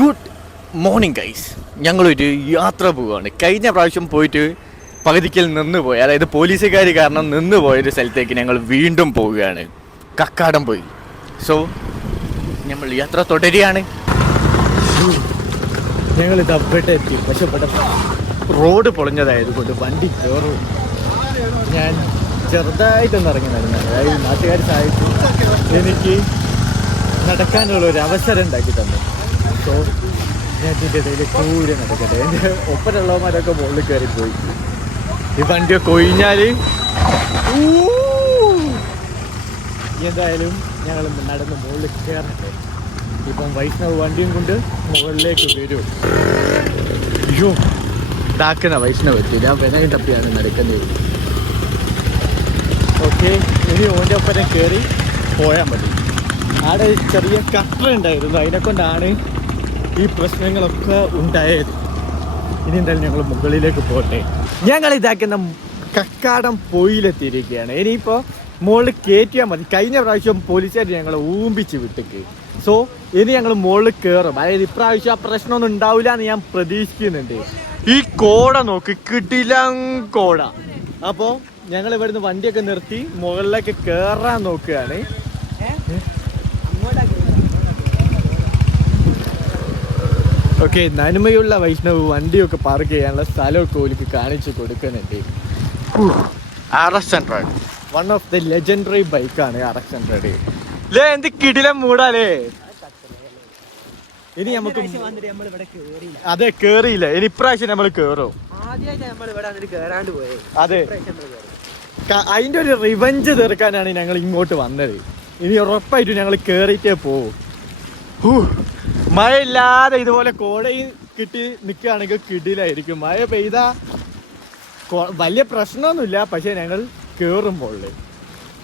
Good morning guys. ഞങ്ങളൊരു യാത്ര പോവുകയാണ്. കഴിഞ്ഞ പ്രാവശ്യം പോയിട്ട് പകുതിക്കൽ നിന്ന് പോയി, അതായത് പോലീസുകാർ കാരണം നിന്ന് പോയൊരു സ്ഥലത്തേക്ക് ഞങ്ങൾ വീണ്ടും പോവുകയാണ്, കക്കാടം പോയി. സോ നമ്മൾ യാത്ര തുടരുകയാണ്. ഞങ്ങൾ ഇത് അവിടെ എത്തി. പക്ഷെ ഇവിടെ റോഡ് പൊളിഞ്ഞതായതുകൊണ്ട് വണ്ടി കയറും. ഞാൻ ചെറുതായിട്ടൊന്ന് ഇറങ്ങി നടന്നത്, അതായത് നാട്ടുകാർ സഹായിച്ചു എനിക്ക് നടക്കാനുള്ള ഒരു അവസരം ഉണ്ടാക്കി തന്നു. സോ ഞാൻ ഇതിൻ്റെ ഇടയിൽ കൂടെ നടക്കട്ടെ. എൻ്റെ ഒപ്പമുള്ളവന്മാരൊക്കെ മുകളിൽ കയറിപ്പോയി. ഈ വണ്ടിയൊക്കെ ഒഴിഞ്ഞാൽ എന്തായാലും ഞങ്ങൾ നടന്ന് മുകളിൽ കയറട്ടെ. ഇപ്പം വൈഷ്ണവ് വണ്ടിയും കൊണ്ട് മുകളിലേക്ക് വരും. അയ്യോ ഇതാക്കുന്ന വൈഷ്ണവ് എത്തി. ഞാൻ വിനയം തപ്പിയാണ് നടക്കുന്നത്. ഓക്കെ, ഇനി ഓൻ്റെ ഒപ്പനെ കയറി പോയാൽ മതി. അവിടെ ചെറിയ കട്ടർ ഉണ്ടായിരുന്നു, അതിനെക്കൊണ്ടാണ് ഈ പ്രശ്നങ്ങളൊക്കെ ഉണ്ടായത്. ഇനി എന്തായാലും ഞങ്ങൾ മുകളിലേക്ക് പോട്ടെ. ഞങ്ങൾ ഇതാക്കുന്ന കക്കാടം പൊയിലെത്തിയിരിക്കുകയാണ്. ഇനിയിപ്പോൾ മുകളിൽ കയറ്റിയാൽ മതി. കഴിഞ്ഞ പ്രാവശ്യം പോലീസുകാർ ഞങ്ങളെ ഊമ്പിച്ച് വിട്ടേക്ക്. സോ ഇനി ഞങ്ങൾ മുകളിൽ കയറും. അതായത് ഇപ്രാവശ്യം ആ പ്രശ്നമൊന്നും ഉണ്ടാവില്ല എന്ന് ഞാൻ പ്രതീക്ഷിക്കുന്നുണ്ട്. ഈ കോട നോക്ക്, കിടിലം കോട. അപ്പോൾ ഞങ്ങൾ ഇവിടുന്ന് വണ്ടിയൊക്കെ നിർത്തി മുകളിലേക്ക് കയറാൻ നോക്കുകയാണ്. ഓക്കെ, നന്മയുള്ള വൈഷ്ണവ് വണ്ടിയൊക്കെ പാർക്ക് ചെയ്യാനുള്ള സ്ഥലമൊക്കെ ഓലിക്ക് കാണിച്ചു കൊടുക്കുന്നുണ്ട്. RX100 one of the legendary ബൈക്കാണ് RX100. എന്ത് കിടിലം മൂടാലേ. ഇനി നമുക്ക് അതെ കേറിയില്ല. ഇനി ഇപ്രാവശ്യം നമ്മൾ കേറും. അതെ, അതിന്റെ ഒരു റിവഞ്ച് തീർക്കാനാണ് ഞങ്ങൾ ഇങ്ങോട്ട് വന്നത്. ഇനി ഉറപ്പായിട്ടും ഞങ്ങൾ കേറിയിട്ടേ പോവും. മഴയില്ലാതെ ഇതുപോലെ കോടയും കിട്ടി നിൽക്കുകയാണെങ്കിൽ കിടിലായിരിക്കും. മഴ പെയ്താ വലിയ പ്രശ്നമൊന്നുമില്ല. പക്ഷെ ഞങ്ങൾ കയറുമ്പോൾ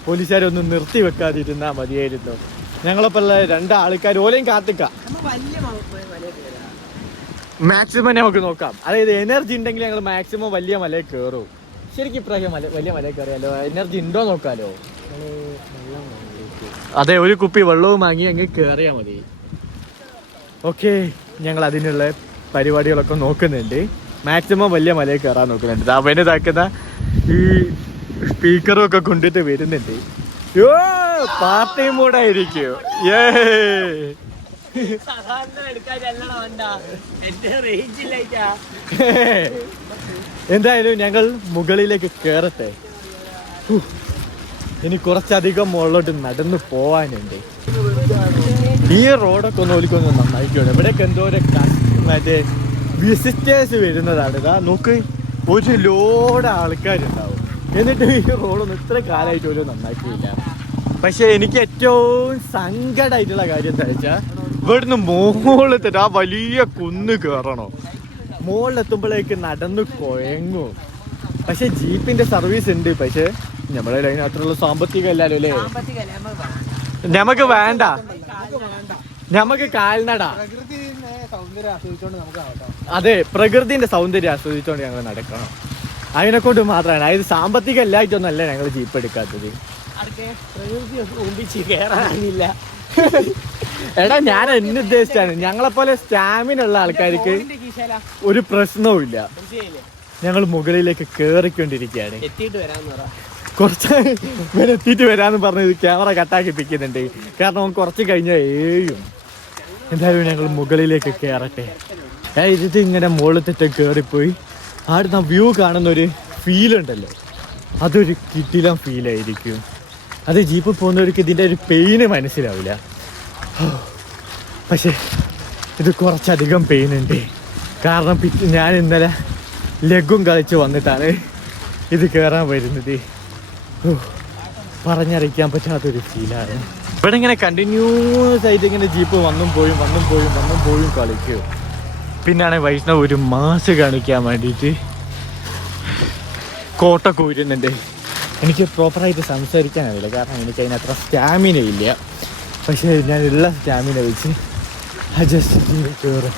പോലീസുകാരൊന്നും നിർത്തി വെക്കാതിരുന്നാൽ മതിയായിരുന്നു. ഞങ്ങളെപ്പോലുള്ള രണ്ടാൾക്കാർ ഓലെയും കാത്തിക്കാം. മാക്സിമം നമുക്ക് നോക്കാം. അതായത് എനർജി ഉണ്ടെങ്കിൽ ഞങ്ങൾ മാക്സിമം വലിയ മലയിൽ കയറും. ശരിക്കും ഇപ്രാവശ്യം വലിയ മലയിൽ കയറിയാലോ? എനർജി ഉണ്ടോ നോക്കാലോ. അതെ, ഒരു കുപ്പി വെള്ളവും വാങ്ങി അങ്ങ് കയറിയാൽ മതി. ഓക്കെ, ഞങ്ങൾ അതിനുള്ള പരിപാടികളൊക്കെ നോക്കുന്നുണ്ട്. മാക്സിമം വലിയ മലയിൽ കയറാൻ നോക്കുന്നുണ്ട്. അവന് ഇതാക്കുന്ന ഈ സ്പീക്കറും ഒക്കെ കൊണ്ടിട്ട് വരുന്നുണ്ട്. പാർട്ടി മൂടായിരിക്കും. എന്തായാലും ഞങ്ങൾ മുകളിലേക്ക് കയറട്ടെ. ഇനി കുറച്ചധികം മുകളിലോട്ട് നടന്നു പോവാനുണ്ട്. ഈ റോഡൊക്കെ ഒന്ന് ഒലിക്കൊന്ന് നന്നായിക്കോട്ടെ. ഇവിടെയൊക്കെ എന്തോരം മറ്റേ വിസിറ്റേഴ്സ് വരുന്നതാണ്. ഇതാ നോക്ക്, ഒരു ലോഡ് ആൾക്കാരുണ്ടാവും. എന്നിട്ട് ഈ റോഡൊന്നും ഇത്ര കാലമായിട്ട് പോലും നന്നാക്കിയില്ല. പക്ഷെ എനിക്ക് ഏറ്റവും സങ്കടമായിട്ടുള്ള കാര്യം എന്താ വെച്ചാൽ ഇവിടുന്ന് മുകളിലെത്തിട്ട് ആ വലിയ കുന്ന് കയറണോ. മുകളിലെത്തുമ്പോഴേക്ക് നടന്ന് കുഴങ്ങും. പക്ഷെ ജീപ്പിന്റെ സർവീസ് ഉണ്ട്. പക്ഷെ നമ്മളെ അതിനകത്തുള്ള സാമ്പത്തികം അല്ലല്ലോ അല്ലേ. നമുക്ക് വേണ്ട, നമുക്ക് കാൽനട. അതെ, പ്രകൃതിന്റെ സൗന്ദര്യം ആസ്വദിച്ചോണ്ട് ഞങ്ങൾ നടക്കണം. അതിനെക്കൊണ്ട് മാത്രമാണ്. അതായത് സാമ്പത്തികം എല്ലായിട്ടൊന്നല്ല ഞങ്ങൾ ജീപ്പ് എടുക്കാത്തത്. എടാ, ഞാൻ എന്നെ ഉദ്ദേശിച്ചാണ്. ഞങ്ങളെപ്പോലെ സ്റ്റാമിന ഉള്ള ആൾക്കാർക്ക് ഒരു പ്രശ്നവും. ഞങ്ങൾ മുകളിലേക്ക് കേറിക്കൊണ്ടിരിക്കുകയാണ്. കുറച്ച് എത്തിയിട്ട് വരാന്ന് പറഞ്ഞത് ക്യാമറ കട്ടാക്കിപ്പിക്കുന്നുണ്ട്. കാരണം കുറച്ച് കഴിഞ്ഞാൽ ഏഴും. എന്തായാലും ഞങ്ങൾ മുകളിലേക്ക് കയറട്ടെ. ഇത് ഇങ്ങനെ മുകളിലത്തെ കയറിപ്പോയി ആടുന്ന വ്യൂ കാണുന്നൊരു ഫീലുണ്ടല്ലോ, അതൊരു കിടിലം ഫീലായിരിക്കും. അത് ജീപ്പ് പോകുന്നവർക്ക് ഇതിൻ്റെ ഒരു പെയിന് മനസ്സിലാവില്ല. പക്ഷെ ഇത് കുറച്ചധികം പെയിനുണ്ട്. കാരണം ഞാൻ ഇന്നലെ ലെഗും കളിച്ച് വന്നിട്ടാണ് ഇത് കയറാൻ വരുന്നത്. പറഞ്ഞറിയിക്കാൻ പറ്റാത്തൊരു ഫീലാണ്. ഇവിടെ ഇങ്ങനെ കണ്ടിന്യൂസ് ആയിട്ട് ഇങ്ങനെ ജീപ്പ് വന്നും പോയും കളിക്കും. പിന്നാണ് വൈഷ്ണവ് ഒരു മാസ് കാണിക്കാൻ വേണ്ടിയിട്ട് കോട്ട കൂരുന്നുണ്ട്. എനിക്ക് പ്രോപ്പറായിട്ട് സംസാരിക്കാനാവില്ല, കാരണം എനിക്ക് അതിനത്ര സ്റ്റാമിന ഇല്ല. പക്ഷേ ഞാനുള്ള സ്റ്റാമിന വെച്ച് അഡ്ജസ്റ്റ് ചെയ്ത് കയറും.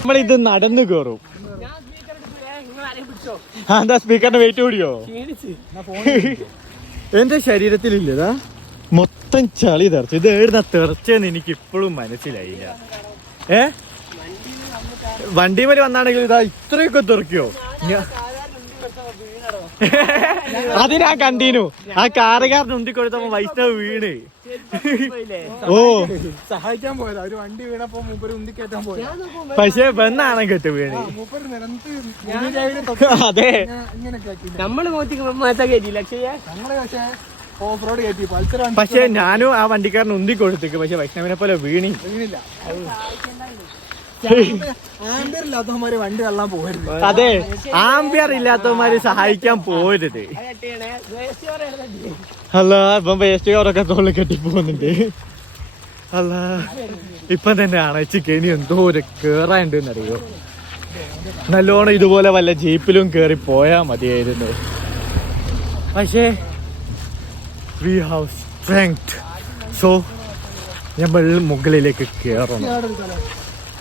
നമ്മളിത് നടന്നു കയറും. എന്താ സ്പീക്കറിന്റെ വെയിറ്റ് കൂടിയോ? എന്റെ ശരീരത്തിലില്ലതാ മൊത്തം ചളി തെറിച്ചു. ഇത് എഴുതുന്ന തെറിച്ചെന്ന് എനിക്ക് ഇപ്പോഴും മനസ്സിലായില്ല. വണ്ടി മേലെ വന്നാണെങ്കിൽ ഇതാ ഇത്രയൊക്കെ തെറിക്കോ? അത് ഞാൻ കണ്ടീനു. ആ കാറുകാരൻ ഉന്തിക്കൊടുത്തപ്പോ വൈഷ്ണവ് വീണ്. ഓ സഹായിക്കാൻ പോയതാ. ഒരു വണ്ടി വീണപ്പോ മൂപ്പര് ഉന്തിക്കേറ്റാൻ പോയത്. പക്ഷെ വന്നാണ് കെട്ട് വീണ്. അതെ നമ്മള് കയറ്റില്ല. ഞങ്ങള് പക്ഷേ ഓഫ് റോഡ് കയറ്റി പൾസർ. പക്ഷെ ഞാനും ആ വണ്ടിക്കാരൻ ഉന്തിക്കൊടുത്തേക്ക്. പക്ഷെ വൈഷ്ണവിനെ പോലെ വീണില്ല. ആംബിയർ ഇല്ലാത്തവന്മാര് വണ്ടി തള്ളാൻ പോകരുത്. അതെ, ആംബിയർ ഇല്ലാത്തവന്മാര് സഹായിക്കാൻ പോരുത്. അല്ല ഇപ്പം വേസ്റ്റ് കവറൊക്കെ തോളിൽ കെട്ടി പോകുന്നുണ്ട്. അല്ല ഇപ്പം തന്നെ അണച്ച് കെണി എന്തോ ഒരു കേറാണ്ടെന്ന് അറിയോ. നല്ലോണം ഇതുപോലെ വല്ല ജീപ്പിലും കേറി പോയാ മതിയായിരുന്നു. പക്ഷേ വി ഹാവ് സ്ട്രെങ്ത്. സോ നമ്മൾ മുകളിലേക്ക് കേറണം.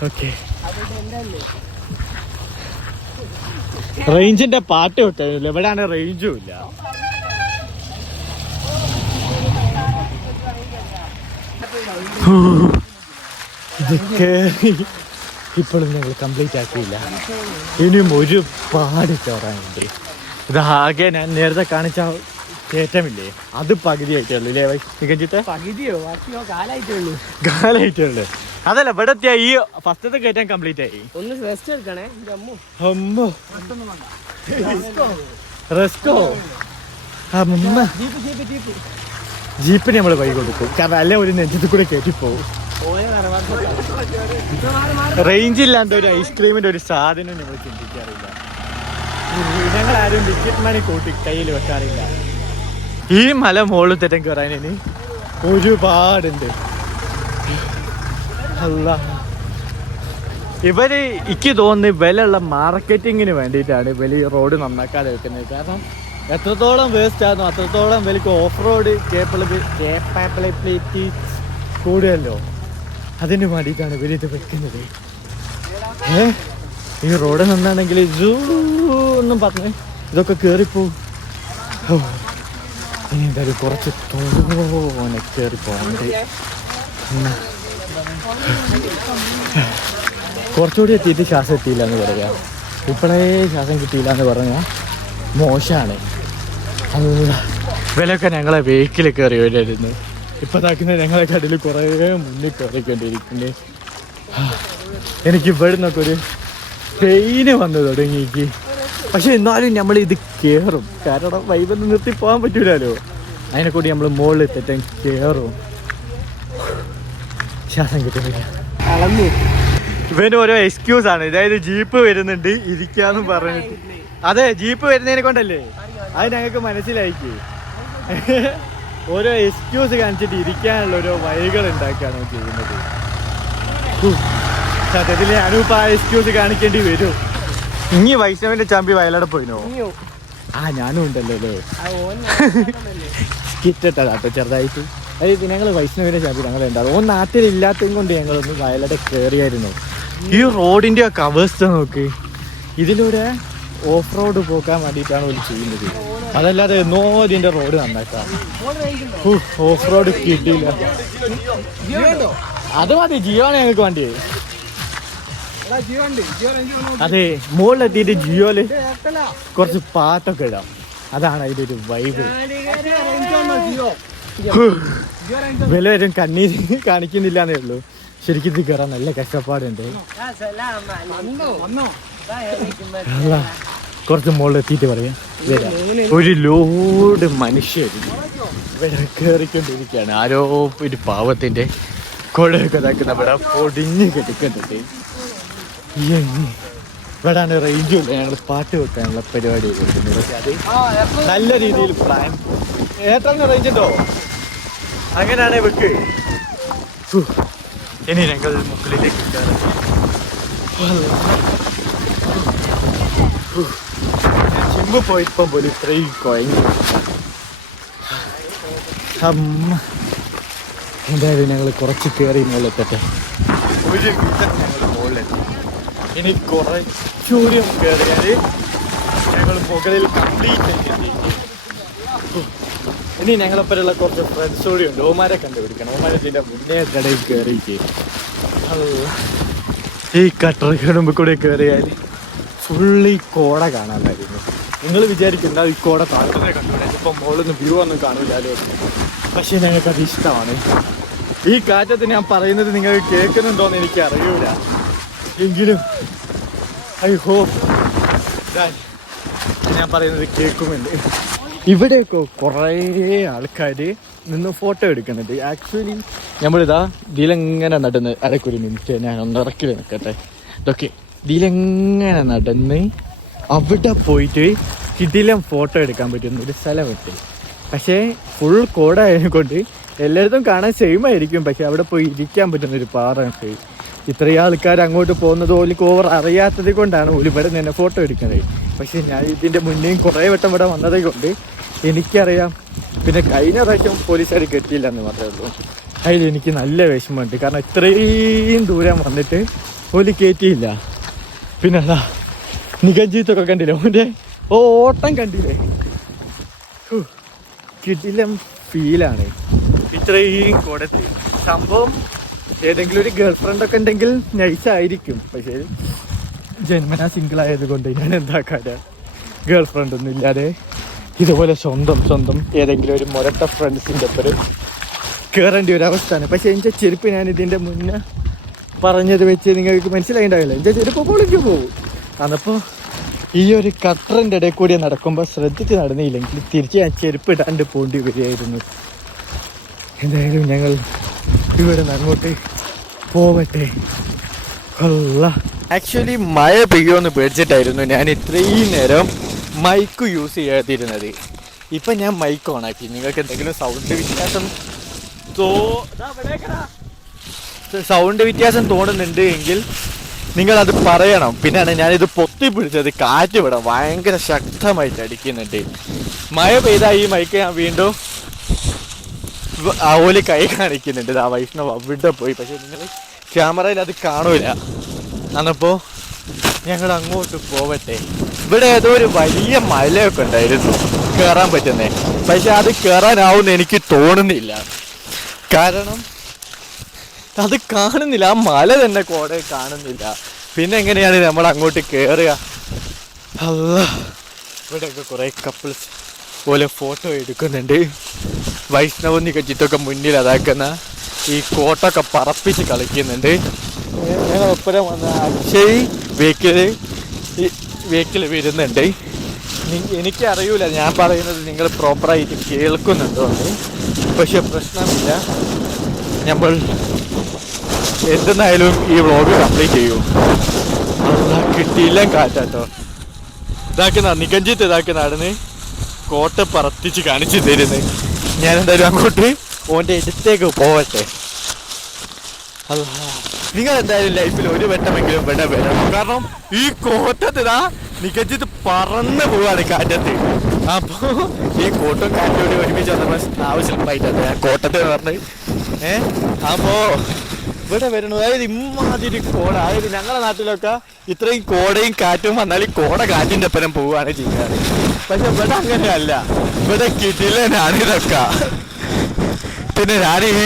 ഓക്കെ, റേഞ്ചിന്റെ പാട്ട് വെക്കാനില്ല. എവിടെയാണ് റേഞ്ചും ഇല്ല. ഇതൊക്കെ ഇപ്പോഴും ഞങ്ങൾ കംപ്ലീറ്റ് ആക്കിയില്ല. ഇനിയും ഒരുപാട് കയറാനുണ്ട്. ഇതാകെ ഞാൻ നേരത്തെ കാണിച്ച കയറ്റമില്ലേ, അത് പകുതിയായിട്ടേ ഉള്ളൂ അല്ലേ നികഞ്ചിത്തെ? പകുതിയോ ബാക്കിയോ കാലായിട്ടുള്ളൂ. അതല്ല ഇവിടെ എത്തിയ ഈ ഫസ്റ്റത്തെ കയറ്റാൻ കംപ്ലീറ്റ് ആയി. ഒന്ന് റെസ്റ്റ് എടുക്കണേ. അമ്മോ റെസ്റ്റോ? ജീപ്പിന് നമ്മള് വഴി കൊടുക്കും. കാരണം അല്ലെ ഒരു നെഞ്ചത്തിൽ കൂടെ കയറ്റിപ്പോവും. റേഞ്ച് ഇല്ലാത്ത ഒരു ഐസ്ക്രീമിന്റെ ഒരു സാധനം നമ്മൾ ചിന്തിക്കാറില്ല. ഞങ്ങളാരും ടിക്കറ്റ് മണി കൂട്ടി കയ്യിൽ വെക്കാറില്ല. ഈ മല മുകളിൽ തെറ്റം കയറാൻ ഇനി ഒരുപാടുണ്ട്. അല്ല ഇവര് എനിക്ക് തോന്നുന്നു വിലയുള്ള മാർക്കറ്റിങ്ങിന് വേണ്ടിയിട്ടാണ് ഇവര് റോഡ് നന്നാക്കാതെ വെക്കുന്നത്. കാരണം എത്രത്തോളം വേസ്റ്റ് ആകുന്നു അത്രത്തോളം ഇവർക്ക് ഓഫ് റോഡ് കേപ്പബിലിറ്റി കൂടുതലല്ലോ. അതിന് വേണ്ടിയിട്ടാണ് ഇവരിത് വെക്കുന്നത്. ഈ റോഡ് നന്നാണെങ്കിൽ സൂ ഒന്നും പറഞ്ഞ് ഇതൊക്കെ കയറിപ്പോവും. ഇനി എന്തായാലും കുറച്ച് തോനെ കയറിപ്പോണ്ട്. കുറച്ചുകൂടി എത്തിയിട്ട് ശ്വാസം എത്തിയില്ല എന്ന് പറയുക. ഇപ്പോഴേ ശ്വാസം കിട്ടിയില്ല എന്ന് പറഞ്ഞാൽ മോശമാണ്. അല്ല ഇവരൊക്കെ ഞങ്ങളെ വെഹിക്കിൽ കയറി വരുമായിരുന്നു. ഇപ്പം താക്കുന്ന ഞങ്ങളെ കടയിൽ കുറേ മുന്നിൽ കയറിക്കൊണ്ടിരിക്കുന്നത്. എനിക്ക് ഇവിടെ നിന്നൊക്കെ ഒരു പെയിന് വന്നു തുടങ്ങിക്ക്. പക്ഷെ എന്നാലും നമ്മളിത് കയറും. കാരണം വൈബൊന്നും നിർത്തി പോകാൻ പറ്റൂലല്ലോ. അതിനെ കൂടി നമ്മൾ മുകളിൽ തെറ്റാൻ കയറും. ശ്വാസം കിട്ടുന്നില്ല. ഇവന് ഓരോ എക്സ്ക്യൂസ് ആണ്. അതായത് ജീപ്പ് വരുന്നുണ്ട് ഇരിക്കാന്ന് പറഞ്ഞിട്ട്. അതെ, ജീപ്പ് വരുന്നതിനെ കൊണ്ടല്ലേ, അത് ഞങ്ങൾക്ക് മനസ്സിലായിക്ക്. ഓരോ എക്സ്ക്യൂസ് കാണിച്ചിട്ട് ഇരിക്കാനുള്ള ഓരോ വഴികൾ ഉണ്ടാക്കുകയാണ് ചെയ്യുന്നത്. സത്യത്തിൽ ഞാനിപ്പോൾ ആ എക്സ്ക്യൂസ് കാണിക്കേണ്ടി വരും. ഇനി വൈഷ്ണവിന്റെ ചാമ്പി വയലാടെ പോയിനോ? ഞാനും ഉണ്ടല്ലോ അല്ലേ. സ്കിറ്റിട്ടതാട്ടോ ചെറുതായിട്ട്. അതായത് ഞങ്ങൾ വൈഷ്ണവിന്റെ ചാമ്പി ഞങ്ങളുണ്ടാവും. ഓൻ നാട്ടിലില്ലാത്തതും കൊണ്ട് ഞങ്ങളൊന്ന് വയലാടെ കയറിയായിരുന്നു. ഈ റോഡിന്റെ ഒക്കെ അവസ്ഥ നോക്ക്. ഇതിലൂടെ ഓഫ് റോഡ് പോക്കാൻ വേണ്ടിയിട്ടാണ് അവർ ചെയ്യുന്നത്. അതല്ലാതെ എന്നോ ഇതിന്റെ റോഡ് നന്നാക്കാം. ഓഫ് റോഡ് കിട്ടിയില്ല. അത് മതി, ജിയോണ് ഞങ്ങൾക്ക് വേണ്ടി. അതെ, മുകളിലെത്തിയിട്ട് ജിയോയില് കുറച്ച് പാട്ടൊക്കെ ഇടാം. അതാണ് അതിന്റെ ഒരു വൈബ്. വിലവരും കണ്ണീര് കാണിക്കുന്നില്ല എന്നേ ഉള്ളൂ. ശരിക്കും ഇത് കയറാൻ നല്ല കഷ്ടപ്പാടുണ്ട്. കുറച്ച് മുകളിലെത്തിയിട്ട് പറയാം. ഒരു ലോഡ് മനുഷ്യരും ഇവിടെ കയറിക്കൊണ്ടിരിക്കുകയാണ്. ആരോ ഒരു പാവത്തിന്റെ കൊടയൊക്കെ ഇതാക്കുന്ന ഇവിടെ പൊടിഞ്ഞ് കെട്ടിക്കണ്ടിട്ട്. ഇവിടാണ് റേഞ്ചും ഇല്ല. ഞങ്ങൾ പാട്ട് വെക്കാനുള്ള പരിപാടി കൊടുക്കുന്നത്. അത് നല്ല രീതിയിൽ പ്ലാൻ. എത്ര റേഞ്ച് ഉണ്ടോ? അങ്ങനെയാണെ വെക്ക്. ഇനി ഞങ്ങൾ മുകളിലേക്ക് കയറി. ജിമ്മ് പോയപ്പം പോലും ഇത്രയും കുഴങ്ങി. എന്തായാലും ഞങ്ങൾ കുറച്ച് കയറി മുകളിലെത്തട്ടെ. ഒരു വിധം ഞങ്ങൾ മുകളിലെത്തി. ഇനി കുറച്ചുകൂടി കയറിയാൽ ഞങ്ങൾ മുകളിൽ കംപ്ലീറ്റ് ഇനി ഞങ്ങളെപ്പോലുള്ള കുറച്ച് ഫ്രണ്ട്സ് കൂടി ഉണ്ട്. ഓമാരെ കണ്ടുപിടിക്കണം. ഓമാരെ ഇതിൻ്റെ മുന്നേ കടയിൽ കയറിയിട്ട് ഈ കട്ടർ കിടുമ്പോൾ കൂടെ കയറിയാൽ ഫുള്ളി കോട കാണാമായിരുന്നു. നിങ്ങൾ വിചാരിക്കുന്ന ഈ കോട താഴത്തെ കണ്ടുപിടിക്കാൻ ഇപ്പം മുകളിൽ വ്യൂ ഒന്നും കാണില്ലാലോ. പക്ഷേ ഞങ്ങൾക്കത് ഇഷ്ടമാണ്. ഈ കാറ്റത്ത് ഞാൻ പറയുന്നത് നിങ്ങൾ കേൾക്കുന്നുണ്ടോയെന്ന് എനിക്ക് അറിയൂല. എങ്കിലും ഐ ഹോപ്പ് ഞാൻ പറയുന്നത് കേൾക്കുമെന്ന്. ഇവിടെയൊക്കെ കുറേ ആൾക്കാർ നിന്ന് ഫോട്ടോ എടുക്കുന്നുണ്ട്. ആക്ച്വലി നമ്മളിതാ ഇതിലെങ്ങനെ നടന്ന് അരക്കൊരു മിനിറ്റ് ഞാൻ ഒന്ന് ഇറക്കി നിൽക്കട്ടെ. ഇതൊക്കെ ഇതിലെങ്ങനെ നടന്ന് അവിടെ പോയിട്ട് ഇതിലും ഫോട്ടോ എടുക്കാൻ പറ്റുന്ന ഒരു സ്ഥലമുണ്ട്. പക്ഷേ ഫുൾ കോടായതിനെ കൊണ്ട് എല്ലായിടത്തും കാണാൻ സെയിം ആയിരിക്കും. പക്ഷെ അവിടെ പോയി ഇരിക്കാൻ പറ്റുന്നൊരു പാറയുണ്ട്. ഇത്രയും ആൾക്കാർ അങ്ങോട്ട് പോകുന്നത് ഓലിക്ക് ഓവർ അറിയാത്തത് കൊണ്ടാണ് ഓല് ഇവിടെ നിന്ന് ഫോട്ടോ എടുക്കുന്നത്. പക്ഷെ ഞാൻ ഇതിൻ്റെ മുന്നേയും കുറേ വട്ടം ഇവിടെ വന്നത് കൊണ്ട് എനിക്കറിയാം. പിന്നെ കഴിഞ്ഞ പ്രാവശ്യം പോലീസുകാർ കെട്ടിയില്ല എന്ന് മാത്രമേ ഉള്ളൂ. അതിലെനിക്ക് നല്ല വിഷമമുണ്ട്. കാരണം ഇത്രയും ദൂരം വന്നിട്ട് ഓല് കയറ്റിയില്ല. പിന്നെ അതാ നികഞ്ജീത്തൊക്കെ കണ്ടില്ലേ, ഓൻ്റെ ഓട്ടം കണ്ടില്ലേ. കിടിലം ഫീലാണ് ഇത്രയും കൂടത്തിൽ. സംഭവം ഏതെങ്കിലും ഒരു ഗേൾ ഫ്രണ്ടൊക്കെ ഉണ്ടെങ്കിൽ നൈസായിരിക്കും. പക്ഷേ ജന്മനാ സിംഗിളായത് കൊണ്ട് ഞാൻ എന്താക്കാതെ ഗേൾ ഫ്രണ്ട് ഒന്നും ഇല്ലാതെ ഇതുപോലെ സ്വന്തം ഏതെങ്കിലും ഒരു മുരട്ട ഫ്രണ്ട്സിൻ്റെ ഒപ്പം കയറേണ്ട ഒരു അവസ്ഥയാണ്. പക്ഷേ എൻ്റെ ചെരുപ്പ് ഞാൻ ഇതിൻ്റെ മുന്നേ പറഞ്ഞത് വെച്ച് നിങ്ങൾക്ക് മനസ്സിലായിണ്ടാവില്ല. എൻ്റെ ചെരുപ്പ് പൊളിക്ക് പോകും. അന്നപ്പോൾ ഈ ഒരു കട്ടറിൻ്റെ ഇടയിൽ കൂടി നടക്കുമ്പോൾ ശ്രദ്ധിച്ച് നടന്നില്ലെങ്കിൽ തിരിച്ച് ഞാൻ ചെരുപ്പ് ഇടാണ്ട് പോണ്ടി വരികയായിരുന്നു. എന്തായാലും ഞങ്ങൾ ഇവിടെ നിന്ന് അങ്ങോട്ട് പോവട്ടെ. ആക്ച്വലി മഴ പെയ്യുമെന്ന് പേടിച്ചിട്ടായിരുന്നു ഞാൻ ഇത്രയും നേരം മൈക്ക് യൂസ് ചെയ്യാതിരുന്നത്. ഇപ്പം ഞാൻ മൈക്ക് ഓണാക്കി. നിങ്ങൾക്ക് എന്തെങ്കിലും സൗണ്ട് വ്യത്യാസം തോന്നുന്നുണ്ട് എങ്കിൽ നിങ്ങളത് പറയണം. പിന്നെയാണ് ഞാനിത് പൊത്തി പിടിച്ചത്. കാറ്റ് ഇവിടെ ഭയങ്കര ശക്തമായിട്ട് അടിക്കുന്നുണ്ട്. മഴ പെയ്താൽ ഈ മൈക്ക് ഞാൻ വീണ്ടും ഓല് കൈ കാണിക്കുന്നുണ്ട്. ആ വൈഷ്ണവ് അവിടെ പോയി. പക്ഷെ നിങ്ങൾ ക്യാമറയിൽ അത് കാണൂല. അന്നപ്പോൾ ഞങ്ങൾ അങ്ങോട്ട് പോവട്ടെ. ഇവിടെ ഏതോ ഒരു വലിയ മലയൊക്കെ ഉണ്ടായിരുന്നു കയറാൻ പറ്റുന്നേ. പക്ഷെ അത് കയറാനാവുമെന്ന് എനിക്ക് തോന്നുന്നില്ല. കാരണം അത് കാണുന്നില്ല. ആ മല തന്നെ കോടയെ കാണുന്നില്ല. പിന്നെ എങ്ങനെയാണ് നമ്മൾ അങ്ങോട്ട് കയറുക? അല്ലാ, ഇവിടെയൊക്കെ കുറേ കപ്പിൾസ് പോലെ ഫോട്ടോ എടുക്കുന്നുണ്ട്. വൈഷ്ണവ് നികച്ചിട്ടൊക്കെ മുന്നിൽ അതാക്കുന്ന ഈ കോട്ടൊക്കെ പറപ്പിച്ച് കളിക്കുന്നുണ്ട്. ഞങ്ങളൊപ്പരം വന്ന അക്ഷയ് വെഹിക്കിൾ വരുന്നുണ്ട്. എനിക്കറിയൂല ഞാൻ പറയുന്നത് നിങ്ങൾ പ്രോപ്പറായിട്ട് കേൾക്കുന്നുണ്ടോ എന്ന്. പക്ഷെ പ്രശ്നമില്ല, നമ്മൾ എന്തെന്നായാലും ഈ വ്ളോഗ് കംപ്ലീറ്റ് ചെയ്യും. അതാ കിട്ടിയില്ല കാറ്റാട്ടോ. ഇതാക്കുന്ന നികഞ്ചിത്ത് നടന്ന് കോട്ട പറത്തിച്ച് കാണിച്ചു തരുന്നത്. ഞാൻ എന്തായാലും അങ്ങോട്ട് ഓൻ്റെ അടുത്തേക്ക് പോവട്ടെ. അല്ല, നിങ്ങൾ എന്തായാലും ലൈഫിൽ ഒരു വട്ടമെങ്കിലും ഇവിടെ വരണം. കാരണം ഈ കോട്ടത്തിതാ നികഞ്ചിത്ത് പറന്ന് പോവാണ് കാറ്റത്ത്. അപ്പോൾ ഈ കോട്ടും കാറ്റോട് ഒരുമിച്ച് വന്നപ്പോൾ ആവശ്യമായിട്ടാണ് ഞാൻ കോട്ടത്ത് പറഞ്ഞ് അപ്പോൾ ഇവിടെ വരുന്നത്. അതായത് ഇമ്മാതിരി കോട. അതായത് ഞങ്ങളുടെ നാട്ടിലൊക്കെ ഇത്രയും കോടയും കാറ്റും വന്നാൽ ഈ കോട കാറ്റിൻ്റെ ഒപ്പം പോവുകയാണ് ചെയ്യാറ്. പക്ഷെ ഇവിടെ അങ്ങനെയല്ല. ഇവിടെ കിടിലനാണ് ഇതൊക്കെ. പിന്നെ ഞാൻ ഈ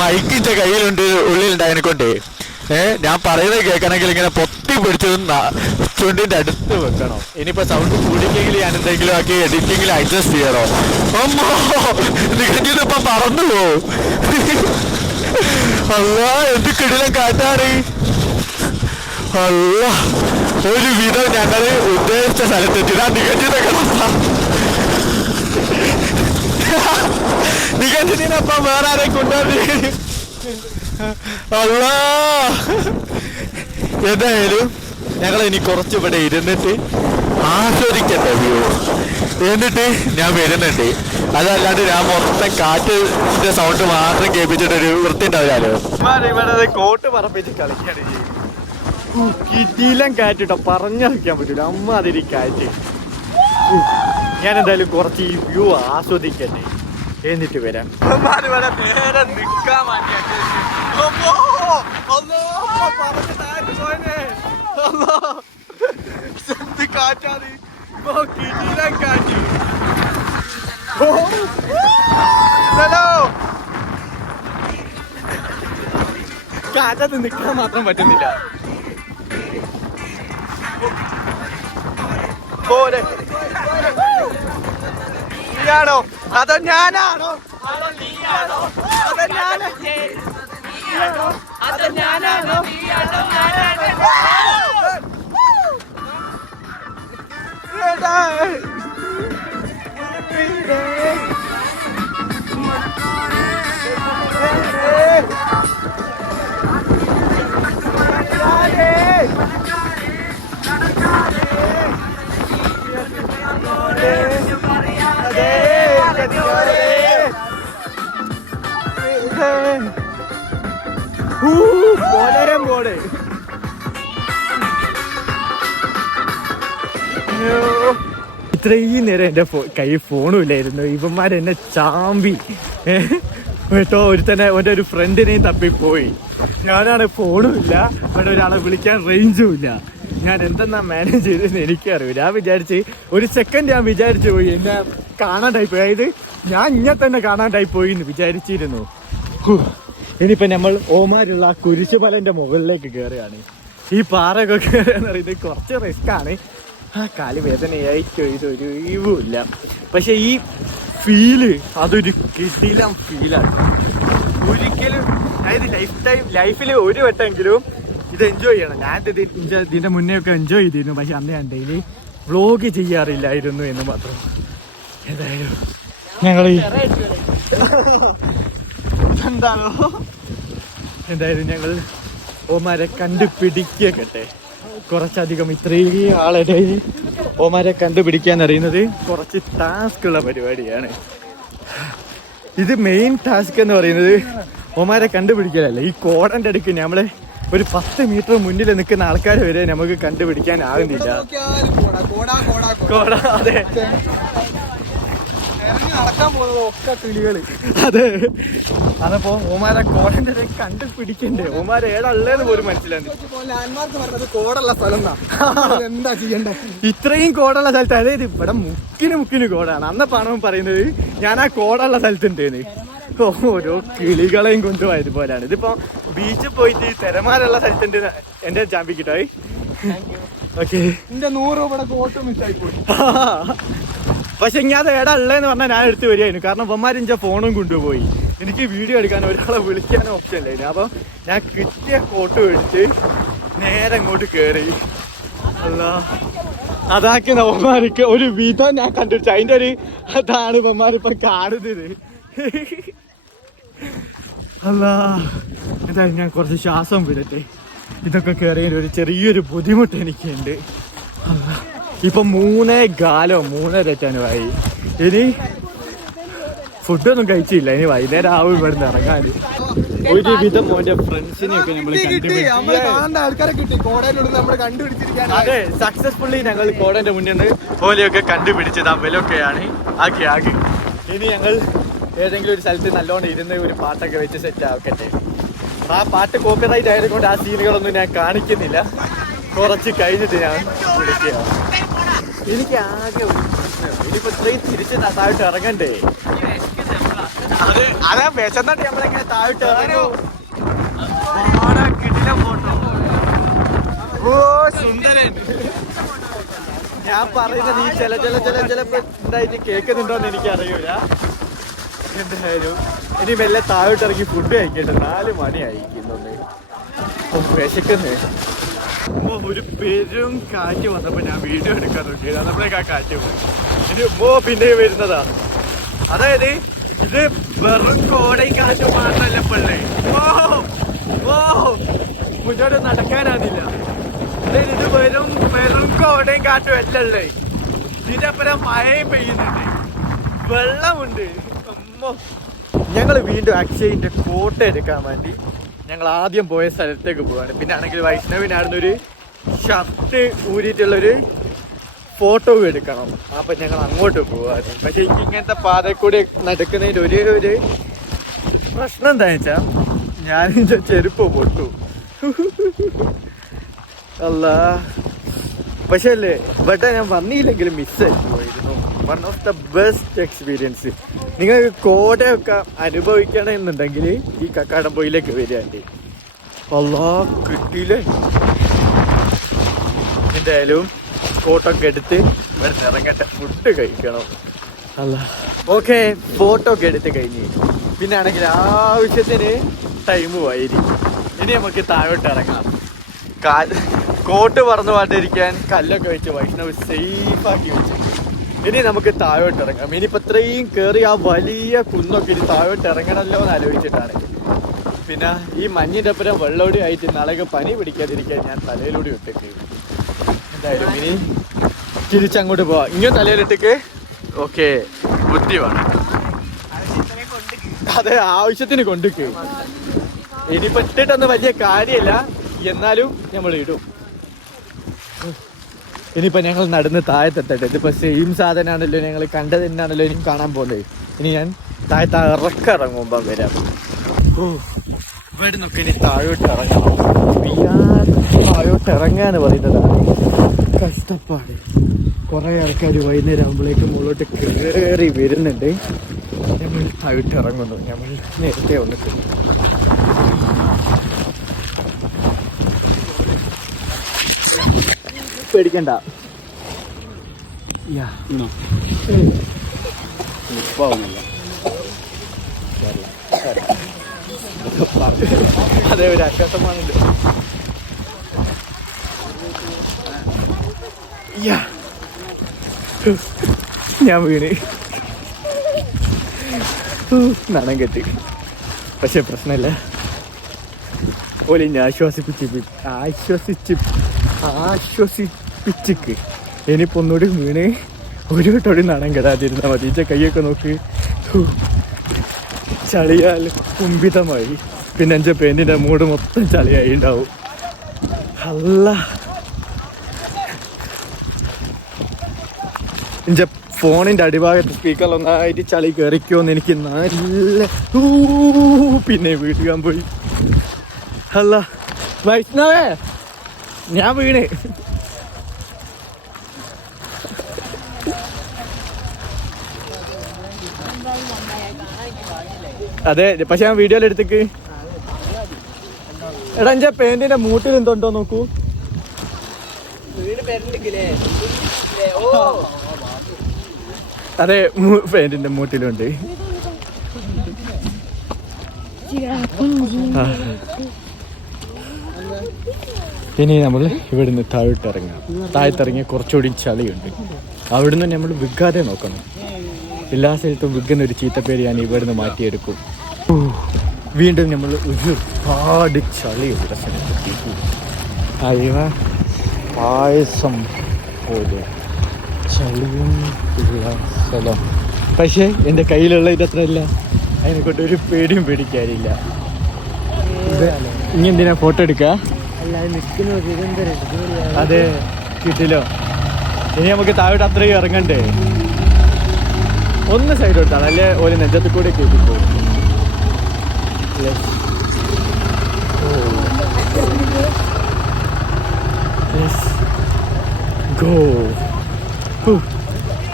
മൈക്കിൻ്റെ കയ്യിലുണ്ട് ഉള്ളിലുണ്ടായതിനെക്കൊണ്ട് ഞാൻ പറയുന്നത് കേൾക്കണമെങ്കിൽ ഇങ്ങനെ പൊത്തി പിടിച്ചത് ചുണ്ടിൻ്റെ അടുത്ത് വെക്കണം. ഇനിയിപ്പോൾ സൗണ്ട് കൂടിക്കെങ്കിൽ ഞാൻ എന്തെങ്കിലും ആക്കി എഡിറ്റിങ്ങിൽ അഡ്ജസ്റ്റ് ചെയ്യണോ? അമ്മോ, നികഞ്ഞിതിപ്പോൾ പറന്നു പോവും. അല്ല, എന്ത് കിടിലം കാറ്റാണ്. അല്ല, ഒരു വിധം ഞങ്ങൾ ഉദ്ദേശിച്ച സ്ഥലത്തെത്തിയതാ. നികഞ്ഞിനപ്പം വേറെ ആരെ കൊണ്ടുവന്ന്. അല്ല, എന്തായാലും ഞങ്ങൾ ഇനി കുറച്ച് ഇവിടെ ഇരുന്നിട്ട് ആസ്വദിക്കട്ടെ വ്യൂ. എന്നിട്ട് ഞാൻ വരുന്നുണ്ട്. അതല്ലാണ്ട് ഞാൻ മൊത്തം കാറ്റിന്റെ സൗണ്ട് മാത്രം കേൾപ്പിച്ചിട്ടൊരു വൃത്തി ഉണ്ടാവില്ലല്ലോ. ഇവിടെ കോട്ട് പറപ്പിച്ച് കളിക്കാണ് ചെയ്യുന്നത്. കിടിലം കാറ്റിട്ടോ, പറഞ്ഞറിയിക്കാൻ പറ്റൂല. അമ്മ അതിരി കാറ്റ്. ഞാൻ എന്തായാലും കുറച്ച് ഈ വ്യൂ ആസ്വദിക്കട്ടെ, എന്നിട്ട് വരാം. നേരെ നിൽക്കാൻ കാറ്റാണ്. കാറ്റത്ത് നിൽക്കാൻ മാത്രം പറ്റുന്നില്ല. പോലെ നീയാണോ അതോ ഞാനാണോ അതോ നീയാണോ അതോ ഞാനാണോ അതോ ഞാനാണോ പോടെ ഇത്രയും നേരം എൻ്റെ കൈ ഫോണും ഇല്ലായിരുന്നു. ഇവന്മാരെന്നെ ചാമ്പി കേട്ടോ. ഒരു ഫ്രണ്ടിനെയും തപ്പിപ്പോയി. ഞാനാണ് ഫോണും ഇല്ല, അവിടെ ഒരാളെ വിളിക്കാൻ റേഞ്ചും ഇല്ല. ഞാൻ എന്തെന്നാ മാനേജ് ചെയ്തതെന്ന് എനിക്കറിയില്ല. ഞാൻ വിചാരിച്ച് ഒരു സെക്കൻഡ് ഞാൻ വിചാരിച്ചു പോയി എന്നെ കാണാണ്ടായി പോയി. അതായത് ഞാൻ ഇങ്ങനെ തന്നെ കാണാണ്ടായി പോയി എന്ന് വിചാരിച്ചിരുന്നു. ഇനിയിപ്പോൾ നമ്മൾ ഓമാരുള്ള ആ കുരിശുമലൻ്റെ മുകളിലേക്ക് കയറുകയാണ്. ഈ പാറയൊക്കെ കയറുകയെന്ന് പറയുന്നത് കുറച്ച് റിസ്ക്കാണ്. ആ കാല് വേദനയായിട്ട് ഇതൊരു ഒഴിവുമില്ല. പക്ഷെ ഈ ഫീല് അതൊരു കിടിലം ഫീലാണ്. ഒരിക്കലും അതായത് ലൈഫിൽ ഒരു വട്ടമെങ്കിലും ഇത് എൻജോയ് ചെയ്യണം. ഞാൻ ഇതിന്റെ മുന്നേ ഒക്കെ എൻജോയ് ചെയ്തിരുന്നു. പക്ഷെ അന്ന് ഞാൻ ഡെയിലി വ്ലോഗ് ചെയ്യാറില്ലായിരുന്നു എന്ന് മാത്രം. എന്തായാലും ഞങ്ങൾ എന്തായാലും ഞങ്ങൾ ഓമാരെ കണ്ടുപിടിക്കട്ടെ. കുറച്ചധികം ഇത്രയും ആളുടെ ഓമാരെ കണ്ടുപിടിക്കാൻ അറിയുന്നത് കുറച്ച് ടാസ്ക് ഉള്ള പരിപാടിയാണ്. ഇത് മെയിൻ ടാസ്ക് എന്ന് പറയുന്നത് ഓമാരെ കണ്ടുപിടിക്കലല്ല. ഈ കോടന്റെ അടുക്ക് നമ്മള് ഒരു 10 മീറ്റർ മുന്നിൽ നിൽക്കുന്ന ആൾക്കാരെ വരെ നമുക്ക് കണ്ടുപിടിക്കാൻ ആകുന്നില്ല. കോട, അതെ, നടക്കാൻ പോകുന്നത് ഒക്കെ കിളികള്. അതെ, അതപ്പോ ഓമാരെ കോടന്റെ അടുക്ക് കണ്ടുപിടിക്കണ്ടേ? ഓമാരെ ഏടല്ലേന്ന് പോലും മനസ്സിലാകുന്നില്ല. ലാൻഡ്മാർക്ക് പറഞ്ഞത് കോടുള്ള സ്ഥലം എന്താ ചെയ്യണ്ടേ? ഇത്രയും കോടുള്ള സ്ഥലത്ത്, അതായത് ഇവിടെ മുക്കിന് കോടാണ്. അന്നപ്പാണ് പറയുന്നത് ഞാൻ ആ കോടുള്ള സ്ഥലത്തുണ്ടേന്ന്. ഓരോ കിളികളെയും കൊണ്ടുപോയത് പോലെയാണ്. ഇതിപ്പോ ബീച്ചിൽ പോയിട്ട് തിരമാലുള്ള സ്ഥലത്തുണ്ട്. എന്റെ ചാമ്പി കിട്ടോ? ഓക്കെ, എന്റെ 100 രൂപയുടെ കോട്ട് മിസ്സായി പോയി. പക്ഷെ ഞാൻ അത് ഏടാ ഉള്ളതെന്ന് പറഞ്ഞാൽ ഞാൻ എടുത്ത് വരികയായിരുന്നു. കാരണം ഇവന്മാരിൻ്റെ ഫോണും കൊണ്ടുപോയി. എനിക്ക് വീഡിയോ എടുക്കാനോ ഒരാളെ വിളിക്കാനോ ഓപ്ഷൻ ഇല്ലായിരുന്നു. അപ്പം ഞാൻ കിട്ടിയ കോട്ട് എടുത്ത് നേരെ അങ്ങോട്ട് കയറി. അല്ല, അതാക്കി ഇവന്മാർക്ക് ഒരു വിധം ഞാൻ കണ്ടുപിടിച്ചു. അതിൻ്റെ ഒരു അതാണ് ഇവന്മാരിപ്പം കാണുന്നത്. അല്ല, എന്തായാലും ഞാൻ കുറച്ച് ശ്വാസം വിടട്ടെ. ഇതൊക്കെ കയറിയ ഒരു ചെറിയൊരു ബുദ്ധിമുട്ട് എനിക്കുണ്ട്. അല്ല, ഇപ്പൊ 3:15 ആയി. ഇനി ഫുഡൊന്നും കഴിച്ചില്ല. ഇനി വൈകുന്നേരം ആവും ഇവിടുന്ന് ഇറങ്ങാൻ. ഒരുവിധം മോന്റെ ഫ്രണ്ട്സിനെയൊക്കെ നമ്മൾ അതെ, സക്സസ്ഫുള്ളി ഞങ്ങൾ കോടന്റെ മുന്നിൽ ഓലെയൊക്കെ കണ്ടുപിടിച്ചത്. അവലൊക്കെയാണ് ആക്കി. ഇനി ഞങ്ങൾ ഏതെങ്കിലും ഒരു സ്ഥലത്ത് നല്ലോണം ഇരുന്ന് ഒരു പാട്ടൊക്കെ വെച്ച് സെറ്റ് ആക്കട്ടെ. ആ പാട്ട് കോപ്പിറൈറ്റ് ആയതുകൊണ്ട് ആ സീനുകളൊന്നും ഞാൻ കാണിക്കുന്നില്ല. കുറച്ച് കഴിഞ്ഞിട്ട് ഞാൻ വിളിക്കുക. എനിക്ക് ആകെ ഇനിയിപ്പോ ഇത്രയും തിരിച്ച് താഴോട്ട് ഇറങ്ങണ്ടേ? അതാ വിശന്നിട്ട് നമ്മളെങ്ങനെ താഴോട്ട് ഇറങ്ങും? കിട്ടില്ല ഫോട്ടോ. ഓ സുന്ദരൻ, ഞാൻ പറയുന്നത് ഈ ചിലപ്പോ എന്തായിട്ട് കേൾക്കുന്നുണ്ടോന്ന് എനിക്ക് അറിയൂല. എന്തായാലും ഇനി മെല്ലെ താഴോട്ട് ഇറങ്ങി ഫുഡ് കഴിക്കട്ടെ. 4 മണിയായിരിക്കുന്നു. വിശക്കുന്നേ. ഒരു പെരും കാറ്റ് വന്നപ്പോ ഞാൻ വീഡിയോ എടുക്കാൻ നോക്കിയത്. നമ്മളേക്ക് ആ കാറ്റ് പോയി. ഇനി പിന്നെ വരുന്നതാ. അതായത് ഇത് വെറും കോടയും കാറ്റും മാത്രല്ല പള്ളേ. മുന്നോട്ട് നടക്കാനാന്നില്ല. അതായത് ഇത് വെറും കോടയും കാറ്റും അല്ല ഉള്ളേ. ഇതിന്റെ അപ്പുറം മഴയും പെയ്യുന്നുണ്ട്, വെള്ളമുണ്ട്. ഞങ്ങൾ വീണ്ടും അക്ഷയിന്റെ കോട്ട എടുക്കാൻ വേണ്ടി ഞങ്ങൾ ആദ്യം പോയ സ്ഥലത്തേക്ക് പോവാണ്. പിന്നെ ആണെങ്കിൽ വൈഷ്ണവിനായിരുന്നൊരു ഷർട്ട് ഊരിയിട്ടുള്ളൊരു ഫോട്ടോ എടുക്കണം. അപ്പൊ ഞങ്ങൾ അങ്ങോട്ട് പോവാണ്. പക്ഷെ എനിക്ക് ഇങ്ങനത്തെ പാതയിൽ കൂടി നടക്കുന്നതിൻ്റെ ഒരു പ്രശ്നം എന്താണെന്ന് വെച്ചാൽ ഞാനിൻ്റെ ചെരുപ്പ് പൊട്ടു. അല്ല, പക്ഷേ അല്ലേ ഇവിടെ ഞാൻ വന്നില്ലെങ്കിലും മിസ്സായി പോയിരുന്നു. One of the best experience. നിങ്ങൾക്ക് കോടയൊക്കെ അനുഭവിക്കണമെന്നുണ്ടെങ്കിൽ ഈ കക്കാടംപൊയിലേക്ക് വരികയുണ്ട്. അല്ലാ കിട്ടിയില്ലേ. എന്തായാലും ഫോട്ടോക്കെ എടുത്ത് ഇവിടെ ഇറങ്ങട്ടെ, ഫുഡ് കഴിക്കണം. അല്ല ഓക്കെ, ഫോട്ടോ ഒക്കെ എടുത്ത് കഴിഞ്ഞ് പിന്നെ ആണെങ്കിൽ ആവശ്യത്തിന് ടൈമും ആയിരിക്കും. ഇനി നമുക്ക് താഴോട്ട് ഇറങ്ങാം. കോട്ട് പറന്നു പോകാണ്ടിരിക്കാൻ കല്ലൊക്കെ വെച്ച് വൈഷ്ണവ് സേഫാക്കി വെച്ചു. ഇനി നമുക്ക് താഴോട്ട് ഇറങ്ങാം. ഇനിയിപ്പോൾ ഇത്രയും കയറി ആ വലിയ കുന്നൊക്കെ ഇനി താഴോട്ട് ഇറങ്ങണമല്ലോ എന്ന് ആലോചിച്ചിട്ടാണെങ്കിൽ പിന്നെ ഈ മഞ്ഞിൻ്റെ അപ്പുറം വെള്ളോടി ആയിട്ട് നാളെ പനി പിടിക്കാതിരിക്കാൻ ഞാൻ തലയിലൂടെ ഇട്ടിട്ട് എന്തായാലും ഇനി തിരിച്ചങ്ങോട്ട് പോവാം. ഇങ്ങനെ തലയിലിട്ടേക്ക്. ഓക്കെ, ബുദ്ധി വേണം. അതെ, ആവശ്യത്തിന് കൊണ്ടുക്ക്. ഇനിയിപ്പോൾ ഇട്ടിട്ടൊന്നും വലിയ കാര്യമില്ല, എന്നാലും നമ്മൾ ഇടും. ഇനിയിപ്പോൾ ഞങ്ങൾ നടന്ന് താഴത്തെത്തട്ടെ. ഇതിപ്പോൾ സെയിം സാധനമാണല്ലോ ഞങ്ങൾ കണ്ടത് തന്നെയാണല്ലോ ഇനി കാണാൻ പോകുന്നത്. ഇനി ഞാൻ താഴത്ത് ഇറങ്ങുമ്പോൾ വരാം. ഇവിടെ നിന്നൊക്കെ ഇനി താഴോട്ട് ഇറങ്ങണം. താഴോട്ട് ഇറങ്ങാന്ന് പറയുന്നതാണ് കഷ്ടപ്പാട്. കുറേ ആൾക്കാർ വൈകുന്നേരം ആകുമ്പോഴേക്കും മുകളിലോട്ട് കയറി വരുന്നുണ്ട്. നമ്മൾ താഴോട്ട് ഇറങ്ങുന്നു. നമ്മൾ നേരത്തെ വന്നിട്ട് പേടിക്കണ്ട. അതെ, ഒരു അക്കസമാണല്ലോ. ഞാൻ വീണ് നാണം കെട്ടി. പക്ഷെ പ്രശ്നമില്ല, ഓലിന്നെ ആശ്വസിപ്പിച്ചിക്ക്. ഇനിയിപ്പോൾ ഒന്നുകൂടി വീണ് ഒരു തൊടി നാണം കെടാതിരുന്നാൽ മതി. കൈയൊക്കെ നോക്ക്, ചളിയാൽ കുമ്പിതമായി. പിന്നെ എൻ്റെ പെയിൻറ്റിൻ്റെ മൂട് മൊത്തം ചളിയായി ഉണ്ടാവും. അല്ല, എൻ്റെ ഫോണിൻ്റെ അടിഭാഗത്ത് സ്പീക്കറിലൊന്നായിട്ട് ചളി കയറിക്കുമെന്ന് എനിക്ക് നല്ല പിന്നെ വീട്ടിൽ പോയി. അല്ല വൈഷ്ണവേ, ഞാൻ വീണ്. അതെ, പക്ഷെ ഞാൻ വീഡിയോയിലെടുത്തേക്ക്. എടാ, എൻ്റെ പെയിന്റിന്റെ മൂട്ടിൽ എന്തുണ്ടോ നോക്കൂ. അതെ, പെയിന്റിന്റെ മൂട്ടിലുണ്ട്. ഇനി നമ്മൾ ഇവിടുന്ന് താഴോട്ടിറങ്ങാം. താഴത്തിറങ്ങിയ കുറച്ചുകൂടി ചളിയുണ്ട്. അവിടുന്ന് നമ്മൾ വിൽക്കാതെ നോക്കണം. എല്ലാ സ്ഥലത്തും വിൽക്കുന്നൊരു ചീത്തപ്പേര് ഞാൻ ഇവിടുന്ന് മാറ്റിയെടുക്കും. വീണ്ടും നമ്മൾ ഒരുപാട് ചളിയുള്ള സ്ഥലത്തെത്തി. അയവ പായസം പോലെ ചളിയും ഉള്ള സ്ഥലം. പക്ഷേ എൻ്റെ കയ്യിലുള്ള ഇതത്രയല്ല, അതിനെക്കൊണ്ട് ഒരു പേടിയും പേടിക്കാനില്ല. ഇനി എന്തിനാ ഫോട്ടോ എടുക്കുക? അതെ, കിട്ടില്ലോ. ഇനി നമുക്ക് താഴോട്ട് അത്രയും ഇറങ്ങണ്ടേ. ഒന്ന് സൈഡ് കൊടുത്താണ്, അല്ലേ ഒരു നെഞ്ചത്ത് കൂടെ കയറ്റി പോകും.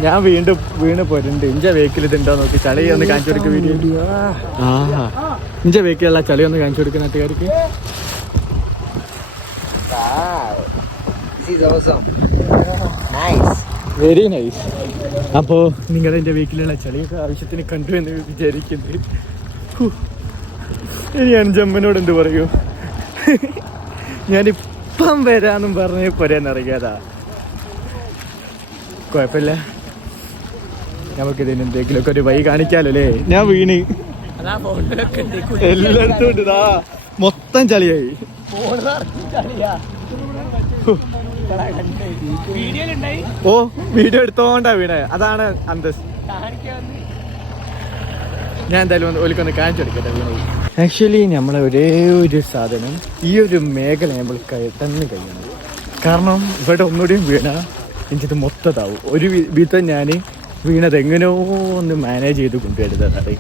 ഞാൻ വീണ്ടും വീണ് പോരുന്നുണ്ട്. ഇഞ്ച വെഹിക്കിൾ ഇതുണ്ടോ നോക്കി. ചളി ഒന്ന് കാണിച്ചു കൊടുക്കുക വീഡിയോ. ഇഞ്ച വെഹിക്കിലുള്ള ചളി ഒന്ന് കാണിച്ചു കൊടുക്കുക നാട്ടുകാർക്ക്. Very nice. അപ്പോൾ നിങ്ങൾ എൻ്റെ വീട്ടിലുള്ള ചളിയൊക്കെ ആവശ്യത്തിന് കണ്ടു എന്ന് വിചാരിക്കുന്നത്. ഇനി ഞാൻ ജമ്മനോട് എന്ത് പറയൂ? ഞാനിപ്പം വരാന്നും പറഞ്ഞ് പോരാന്നറിയാതാ. കുഴപ്പമില്ല, നമുക്കിതിന് എന്തെങ്കിലുമൊക്കെ ഒരു വഴി കാണിക്കാലോ അല്ലേ. ഞാൻ വീണ് എല്ലായിടത്തും ഉണ്ട്. ഇതാ മൊത്തം ചളിയായി. ഓ, വീഡിയോ എടുത്തോണ്ടാ വീണേ. അതാണ് അന്തസ്. ഞാൻ എന്തായാലും ഒലിക്കൊന്ന് കാണിച്ചു കൊടുക്കട്ടെ വീണ. ആക്ച്വലി നമ്മളെ ഒരേ ഒരു സാധനം ഈ ഒരു മേഖല നമ്മൾ തന്നെ കഴിയുന്നു. കാരണം ഇവിടെ ഒന്നുകൂടിയും വീണ എനിക്കിത് മൊത്തതാവും. ഒരു വിധം ഞാൻ വീണത് എങ്ങനെയോ ഒന്ന് മാനേജ് ചെയ്ത് കൊണ്ടുവരുന്നതാണ്.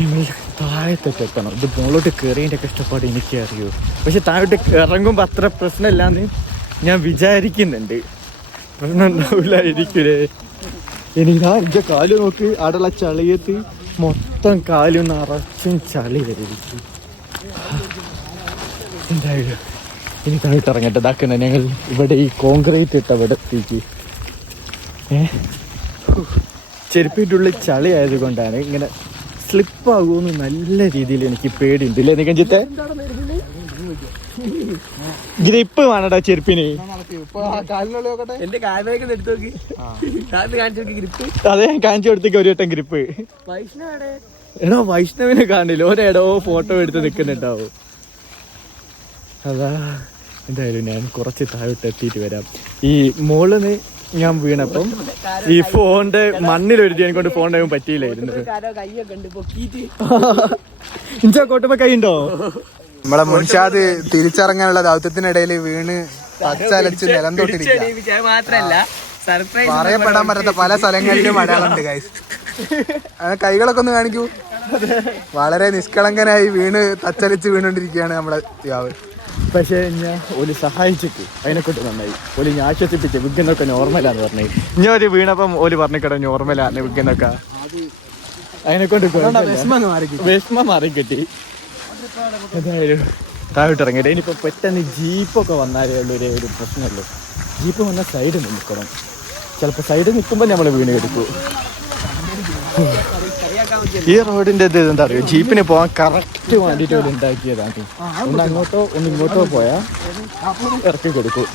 ഇനി താഴത്തോട്ട് എത്തണം. ഇത് മുകളിലോട്ട് കയറിയതിൻ്റെ കഷ്ടപ്പാട് എനിക്ക് അറിയൂ. പക്ഷെ താഴോട്ട് ഇറങ്ങുമ്പോൾ അത്ര പ്രശ്നമില്ലാന്ന് ഞാൻ വിചാരിക്കുന്നുണ്ട്. പ്രശ്നം ഉണ്ടാവില്ലായിരിക്കൂലേ. എനിക്കാ എൻ്റെ കാല് നോക്ക്, അടല ചളിയത്ത് മൊത്തം കാലും നിറച്ചും ചളി വരിക്കും. എന്തായാലും ഇനി താഴോട്ട് ഇറങ്ങട്ടെ. ഇതാക്കുന്ന ഞങ്ങൾ ഇവിടെ ഈ കോൺക്രീറ്റ് ഇട്ട ഇവിടെ എത്തിക്ക്. ചെരുപ്പിട്ടുള്ളിൽ ചളി ആയതുകൊണ്ടാണ് ഇങ്ങനെ സ്ലിപ്പാകുമെന്ന് നല്ല രീതിയിൽ എനിക്ക് പേടിയുണ്ട്. ഇല്ലേ നികഞ്ചത്തെ? ഗ്രിപ്പ് വേണടാ ചെരുപ്പിന്. എന്റെ കാലിലേക്ക് എടുത്തു നോക്കി, കാണിച്ചു നോക്കി ഗ്രിപ്പ്. അതെ, കാണിച്ചു കൊടുത്തേക്ക് ഒരു വട്ടം ഗ്രിപ്പ്. വൈഷ്ണവടെ എടോ വൈഷ്ണവിനെ കാണില്ല, ഓരോ ഫോട്ടോ എടുത്ത് നിൽക്കുന്നുണ്ടാവും. അതാ എന്തായാലും ഞാൻ കുറച്ച് താഴോട്ട് എത്തിയിട്ട് വരാം. ഈ മോളിന്ന് ഞാൻ വീണപ്പം ഈ ഫോണിന്റെ മണ്ണിലൊരുത്തി എനിക്കൊണ്ട് ഫോൺ ടൈം പറ്റിയില്ലായിരുന്നു. കൈയൊക്കെ ഉണ്ട് പൊക്കിയിട്ട്. ഇഞ്ചോ കോട്ടുമ്പോ കൈയുണ്ടോ? നമ്മളെ മുൻഷാദ് തിരിച്ചിറങ്ങാനുള്ള ദൗത്യത്തിനിടയിൽ വീണ് പച്ചലച്ച് നിലം തൊട്ടിരിക്കുക. മാത്രല്ല സർപ്രൈസ് പറയപ്പെടാൻ പറ്റാത്ത പല സ്ഥലങ്ങളിലും അടയാളുണ്ട് ഗൈസ്. കൈകളൊക്കെ ഒന്ന് കാണിക്കൂ. വളരെ നിഷ്കളങ്കനായി വീണ് തച്ചലിച്ച് വീണോണ്ടിരിക്കുകയാണ് നമ്മളെ യുവാവ്. പക്ഷേ ഞാൻ ഒരു സഹായിച്ചിട്ട് അതിനെക്കൊണ്ട് നന്നായി. ഒരു ഞാൻ ആശ്വസിപ്പിച്ച് വിഗ്ഗനൊക്കെ നോർമലാന്ന് പറഞ്ഞു. ഞാൻ ഒരു വീണപ്പം ഒരു പറഞ്ഞിക്കട നോർമലാണ് വിഗ്ഗനൊക്കെ. അതിനെക്കൊണ്ട് വിഷമം മാറി കിട്ടി. എന്തായാലും താഴോട്ട് ഇറങ്ങിയിട്ട് ഇനിയിപ്പോൾ പെട്ടെന്ന് ജീപ്പൊക്കെ വന്നാലേ ഉള്ളൊരു ഒരു പ്രശ്നമുള്ളൂ. ജീപ്പ് വന്നാൽ സൈഡിൽ നിൽക്കണം. ചിലപ്പോൾ സൈഡിൽ നിൽക്കുമ്പോൾ നമ്മൾ വീണ് എടുക്കും. ഈ റോഡിന്റെ ഇത് എന്താ പറയുക, ജീപ്പിന് പോകാൻ കറക്റ്റ് വേണ്ടിയിട്ട് ഒരു ഉണ്ടാക്കിയതാണ്. ഒന്ന് അങ്ങോട്ടോ ഒന്ന് ഇങ്ങോട്ടോ പോയാൽ ഇറക്കി കൊടുക്കും.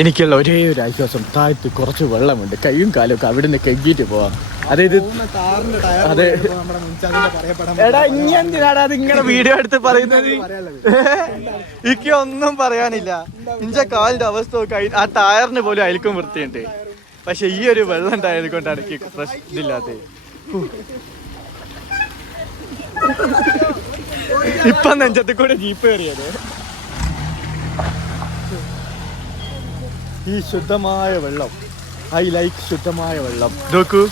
എനിക്കുള്ള ഒരേ ഒരു ആശ്വാസം, താഴത്ത് കുറച്ച് വെള്ളമുണ്ട്, കൈയും കാലും ഒക്കെ അവിടെ നിന്ന് കെങ്കിയിട്ട് പോവാം. അതായത് അതെ. എടാ ഇനി എന്തിനാടാ അതിങ്ങനെ വീഡിയോ എടുത്ത് പറയുന്നത്? എനിക്ക് ഒന്നും പറയാനില്ല. ഇഞ്ച കാലിന്റെ അവസ്ഥ നോക്കി ആ ടയറിന് പോലും അയൽക്കും വൃത്തിയുണ്ട്. പക്ഷെ ഈ ഒരു വെള്ളം ഉണ്ടായത് കൊണ്ടാണ് എനിക്ക് പ്രശ്നമില്ലാത്തത്. ഇപ്പൊ നെഞ്ചത്ത് കൂടെ ജീപ്പ് കയറിയത്. ഈ ശുദ്ധമായ വെള്ളം, ഐ ലൈക്ക് ശുദ്ധമായ വെള്ളം. നോക്കൂ,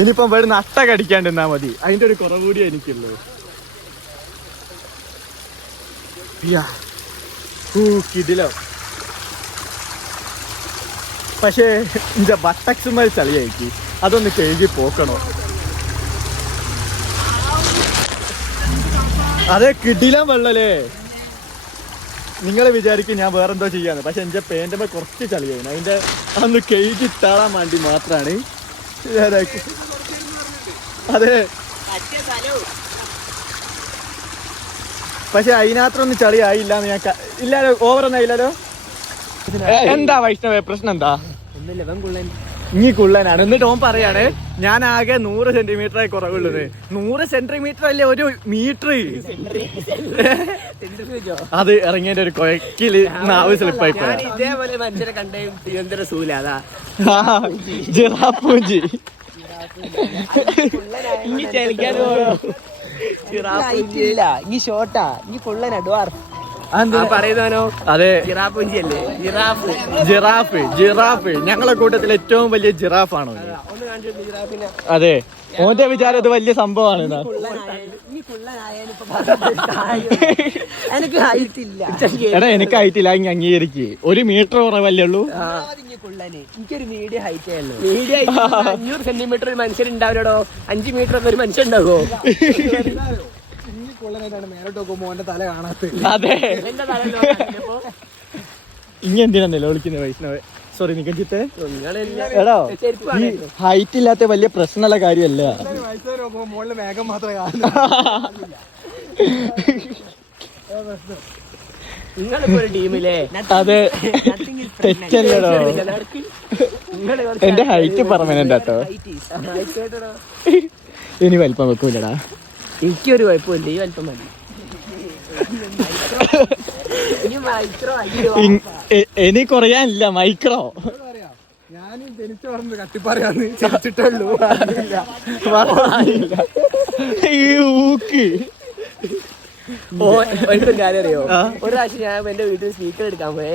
ഇനിയിപ്പം വെറുതെ അട്ട കടിക്കാണ്ടിരുന്നാ മതി. അതിന്റെ ഒരു കുറവ് കൂടി എനിക്കുള്ളൂ. കിടിലോ. പക്ഷേ ഇന്റെ ബട്ടക്സുമാർ ചളിയാക്കി, അതൊന്ന് കഴുകി പോക്കണോ. അതെ, കിടിലം വെള്ളല്ലേ. നിങ്ങൾ വിചാരിക്കും ഞാൻ വേറെന്തോ ചെയ്യാന്ന്. പക്ഷെ എൻ്റെ പേൻ്റമ്മ കുറച്ച് ചളിയായി. അതിൻ്റെ അന്ന് കഴുകി താളാൻ വേണ്ടി മാത്രമാണ്. അതെ, പക്ഷെ അതിനകത്തൊന്നും ചളി ആയില്ല. ഞാൻ ഇല്ലാലോ, ഓവറൊന്നും ആയില്ലല്ലോ. എന്താ വൈഷ്ണവ പ്രശ്നം? എന്താ? ഇനി കുള്ളനാണ്. എന്നിട്ട് ഓൻ പറയാണ് ഞാൻ ആകെ 100 സെന്റിമീറ്റർ കുറവുള്ളത്. 100 സെന്റിമീറ്റർ അല്ലേ ഒരു മീറ്റർ? അത് ഇറങ്ങിയതിന്റെ ഒരു കൊഴക്കില് നാവ് സ്ലിപ്പായി പോയി. ഇതേപോലെ മനുഷ്യരെ കണ്ടേ തിരുവനന്തപുരം സൂല. അതാ ജിറാപ്പൂഞ്ചി. ഇനി ചലിക്കാൻ ഇനി ഷോർട്ടാ, ഇനി ഫുള്ളനാ ഡ്വാർഫ് പറയുന്നവനോ. അതെ, ജിറാപ്പൂഞ്ചി അല്ലേ? ജിറാഫ് ജിറാഫ് ജിറാഫ് ഞങ്ങളെ കൂട്ടത്തിൽ ഏറ്റവും വലിയ ജിറാഫാണോ? ഒന്ന് കാണിച്ചു ജിറാഫിനെ. അതെ, ഓന്റെ വിചാരം ഇത് വലിയ സംഭവമാണ്. എനിക്ക് ഹൈറ്റില്ല. എടാ എനിക്ക് ഹൈറ്റില്ല, ഇനി അംഗീകരിക്ക്. 1 മീറ്റർ കുറവല്ലേ ഉള്ളൂ. എനിക്കൊരു മീഡിയം ഹൈറ്റേ ഉള്ളൂ. മീഡിയം 500 സെന്റിമീറ്റർ ഒരു മനുഷ്യൻ ഉണ്ടാവില്ലടോ. 5 മീറ്റർ ഒന്നും ഒരു മനുഷ്യൻ ഉണ്ടാവോ? മേലോട്ട് നോക്കുമ്പോ ഓന്റെ തല കാണാത്ത. അതെ, ഇനി എന്തിനാ നിലവിളിക്കുന്നത് വൈഷ്ണവ്? സോറി നിക്കഞ്ചിത്തെ. എടോ, ഈ ഹൈറ്റ് ഇല്ലാത്ത വലിയ പ്രശ്നമുള്ള കാര്യമല്ല. മുകളിൽ മേഘം മാത്രമേ നിങ്ങളിപ്പോ ടീമിലെ. അതെ, തെറ്റല്ലടോ. എന്റെ ഹൈറ്റ് പെർമനന്റ് ആട്ടോ. ഇനി വലിപ്പം വെക്കൂലടാ. എനിക്കൊരു കുഴപ്പമില്ല, ഈ വലിപ്പം മതി. ഇനി കുറയാനില്ല മൈക്രോ. ഞാൻ ജനിച്ചു വളർന്ന് കട്ടിപ്പറയാന്ന് ചലിച്ചിട്ടുള്ളൂ. ഒരു കാര്യം അറിയോ? ഒരു പ്രാവശ്യം ഞാൻ എന്റെ വീട്ടിൽ സ്പീക്കർ എടുക്കാൻ പോയേ.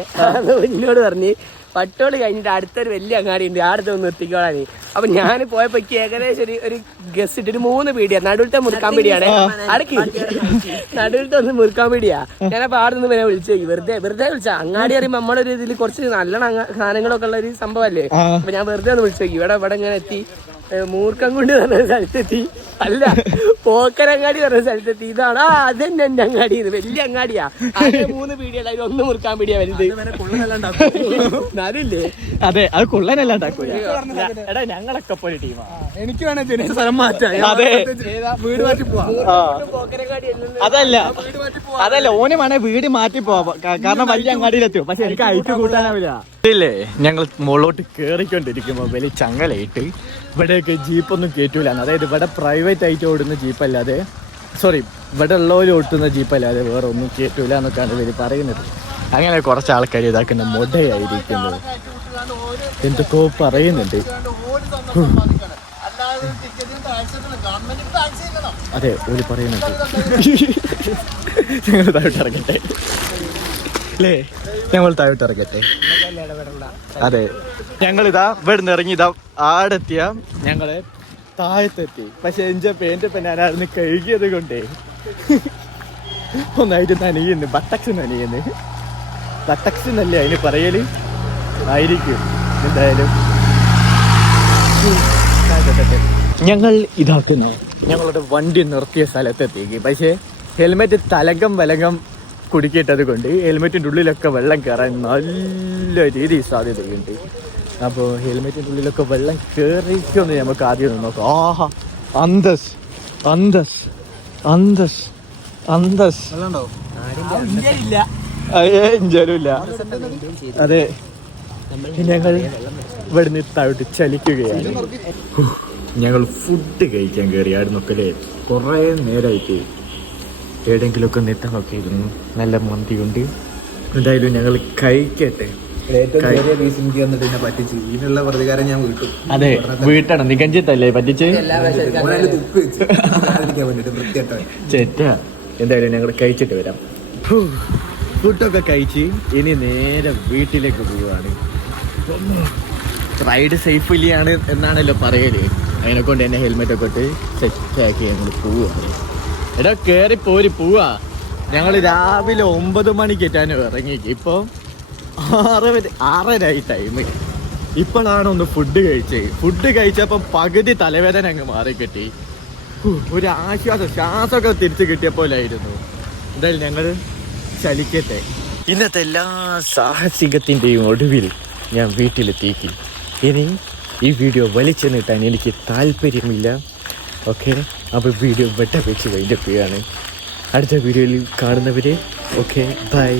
എന്നോട് പറഞ്ഞ് പട്ടോള് കഴിഞ്ഞിട്ട് അടുത്തൊരു വലിയ അങ്ങാടി ഉണ്ട്, അടുത്ത് ഒന്ന് എത്തിക്കോളാന്. അപ്പൊ ഞാൻ പോയപ്പോ ഏകദേശം ഒരു ഗസ് ഇട്ട് ഒരു 3 പീടിയാ, നടുവിലത്തെ മുറുക്കാൻ പീടിയാണ്, അടക്കി നടുവിലത്തെ ഒന്ന് മുറുക്കാൻ പീടിയാ. ഞാനപ്പോ അവിടെ നിന്ന് പിന്നെ വിളിച്ചേക്ക്, വെറുതെ വിളിച്ച. അങ്ങാടി അറിയുമ്പോ നമ്മളൊരു ഇതിൽ കുറച്ച് നല്ലോണം സാധനങ്ങളൊക്കെ ഉള്ള ഒരു സംഭവമല്ലേ. അപ്പൊ ഞാൻ വെറുതെ ഒന്ന് വിളിച്ചേക്ക്. ഇവിടെ ഇങ്ങനെ എത്തി, മൂർക്കൻകുണ്ട് പറഞ്ഞ സ്ഥലത്തെത്തി, അല്ല പോക്കരങ്ങാടി പറഞ്ഞ സ്ഥലത്തെത്തി. ഇതാണ് അതന്നെ എന്റെ അങ്ങാടി, ഇത് വലിയ അങ്ങാടിയാ. 3 പീടിയല്ല, 1 മുറുക്കാൻ പീടിയാ വലുത്. അതില്ലേ, അതെ അത് കൊള്ളനല്ല ഉണ്ടാക്കൂല. എടാ ഞങ്ങളൊക്കെ പോലെ ടീമാ. എനിക്ക് വേണേ സ്ഥലം മാറ്റാം, അതെ വീട് മാറ്റി പോവാം. പോക്കരങ്ങാടി അതല്ല ഓന് വേണേ വീട് മാറ്റി പോവാം, കാരണം വലിയ അങ്ങാടിയിലെത്തും. പക്ഷെ എനിക്ക് അയച്ചു കൂട്ടാനാവില്ല. ഇല്ലേ ഞങ്ങൾ മുകളിലോട്ട് കേറിക്കൊണ്ടിരിക്കുമ്പോ വലിയ ചങ്ങലയിട്ട് ഇവിടെയൊക്കെ ജീപ്പൊന്നും കയറ്റൂല. അതായത് ഇവിടെ പ്രൈവറ്റ് ആയിട്ട് ഓടുന്ന ജീപ്പല്ലാതെ, സോറി ഇവിടെ ഉള്ളവർ ഓട്ടുന്ന ജീപ്പല്ലാതെ വേറെ ഒന്നും കയറ്റൂല എന്നൊക്കെയാണ് ഇവര് പറയുന്നത്. അങ്ങനെ കുറച്ച് ആൾക്കാർ ഇതാക്കുന്ന മൊടയായിരിക്കുന്നത് എന്തൊക്കെയോ പറയുന്നുണ്ട്. അതെ ഒരു പറയുന്നുണ്ട്. ഞങ്ങൾ താഴോട്ടിറങ്ങട്ടെ അല്ലേ, ഞങ്ങൾ താഴോട്ടിറങ്ങട്ടെ. അതെ ഞങ്ങളിതാ ഇവിടെ നിന്ന് ഇറങ്ങി ഇതാ ആടെത്തിയ ഞങ്ങള് താഴത്തെത്തി. പക്ഷെ എന്റെ ഞാനായിരുന്നു കഴുകിയത് കൊണ്ടേ ഒന്നായിട്ട് നനയുന്നു, ബട്ടക്സ് നനയുന്നു. ബട്ടക്സ് എന്നല്ലേ അതിന് പറയല്, ആയിരിക്കും എന്തായാലും. ഞങ്ങൾ ഇതാക്കുന്നു, ഞങ്ങളുടെ വണ്ടി നിർത്തിയ സ്ഥലത്തെത്തിക്ക്. പക്ഷേ ഹെൽമെറ്റ് തലകം വലകം കുടുക്കിയിട്ടത് കൊണ്ട് ഹെൽമെറ്റിൻ്റെ ഉള്ളിലൊക്കെ വെള്ളം കയറാൻ നല്ല രീതിയിൽ സാധ്യതയുണ്ട്. അപ്പോൾ ഹെൽമെറ്റിൻ്റെ ഉള്ളിലൊക്കെ വെള്ളം കയറിക്കുമെന്ന് നമുക്ക് ആദ്യം ഒന്ന് നോക്കാം. ആഹാ അന്തസ് അന്തസ് അന്തസ് അന്തസ് ഇഞ്ചലുമില്ല. അതെ ഞങ്ങൾ ഇവിടുന്ന് താഴോട്ട് ചലിക്കുകയാണ്. ഞങ്ങൾ ഫുഡ് കഴിക്കാൻ കയറിയായിരുന്നൊക്കെ അല്ലേ, കുറേ നേരമായിട്ട് എവിടെയെങ്കിലുമൊക്കെ നിർത്താൻ നോക്കിയിരുന്നു. നല്ല മന്തി ഉണ്ട്, എന്തായാലും ഞങ്ങൾ കഴിക്കട്ടെ. പറ്റിച്ച് ഇതിനുള്ള പ്രതികാരം ഞാൻ വീട്ടു. അതെ വീട്ടണം, നികഞ്ചിത്തല്ലേ പറ്റിച്ച് ചേറ്റ. എന്തായാലും ഞങ്ങൾ കഴിച്ചിട്ട് വരാം. ഫുഡൊക്കെ കഴിച്ച് ഇനി നേരെ വീട്ടിലേക്ക് പോവുകയാണ്. റൈഡ് സേഫ് ഇല്ലയാണ് എന്നാണല്ലോ പറയല്. അതിനെക്കൊണ്ട് തന്നെ ഹെൽമെറ്റൊക്കെ ഇട്ട് സെറ്റാക്കി ഞങ്ങൾ പോവുകയാണ്. എടാ കയറി പോവാ. ഞങ്ങൾ രാവിലെ 9 മണിക്കേറ്റാണ് ഇറങ്ങിക്ക്. ഇപ്പോൾ 6:30 ടൈം. ഇപ്പോഴാണ് ഒന്ന് ഫുഡ് കഴിച്ചത്. ഫുഡ് കഴിച്ചപ്പം പകുതി തലവേദന അങ്ങ് മാറിക്കിട്ടി. ഒരു ആശ്വാസം, ശ്വാസമൊക്കെ തിരിച്ച് കിട്ടിയ പോലായിരുന്നു. എന്തായാലും ഞങ്ങൾ ചലിക്കട്ടെ. ഇന്നത്തെ എല്ലാ സാഹസികത്തിൻ്റെയും ഒടുവിൽ ഞാൻ വീട്ടിലെത്തിക്കും. ഇനി ഈ വീഡിയോ വലിച്ചു നീട്ടാൻ എനിക്ക് താല്പര്യമില്ല. ഓക്കെ, അപ്പോൾ വീഡിയോ വെട്ട വെച്ച് വൈൻഡപ്പ് ചെയ്യാണ്. അടുത്ത വീഡിയോയിൽ കാണുന്നവരെ ഓക്കെ ബൈ.